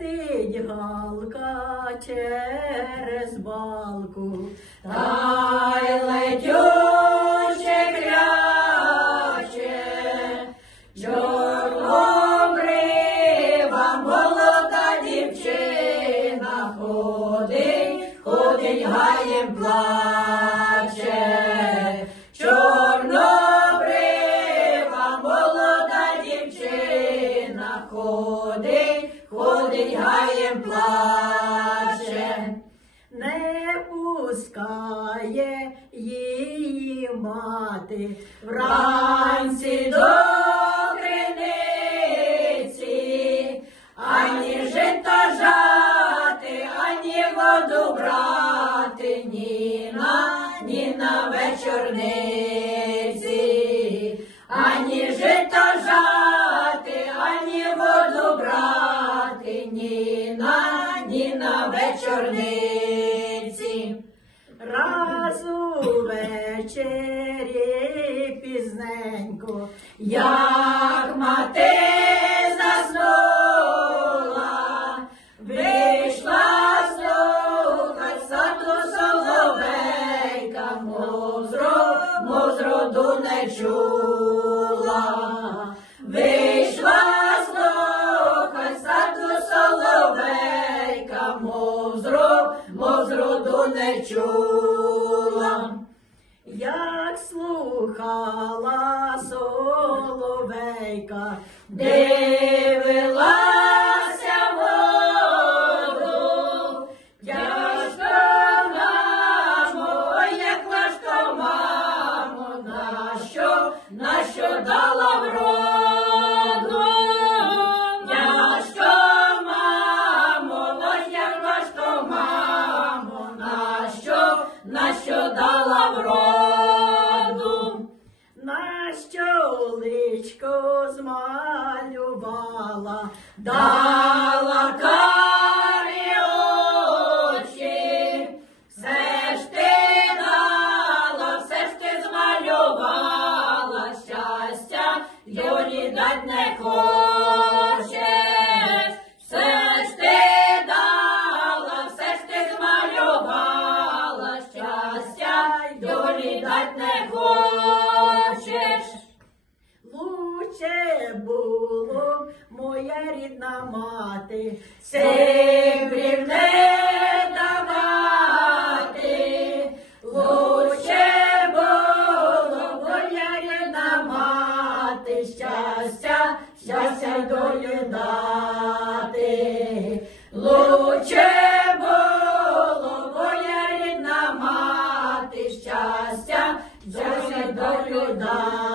летить галка через балку, Та й летюче кряче, чорнобрива молода дівчина ходить, ходить гаєм плаче. Чорнобрива дівчина ходить, плаче. не пускає її мати Вранці до криниці, ані жито жати, ані воду брати, ні на, вечорниці, ані жито жати, ані воду брати, вечорниці. раз увечері пізненько. Як мати заснула, вийшла слухать саду соловейка, мов мов зроду не чула. Чула. Як слухала соловейка, мамо, нащо, нащо дала вроду? Личко моя рідна мати, Сибрів не давати, лучше було моя рідна мати, щастя, щастя долю дати. Лучше було моя рідна мати, щастя, щастя долю дати.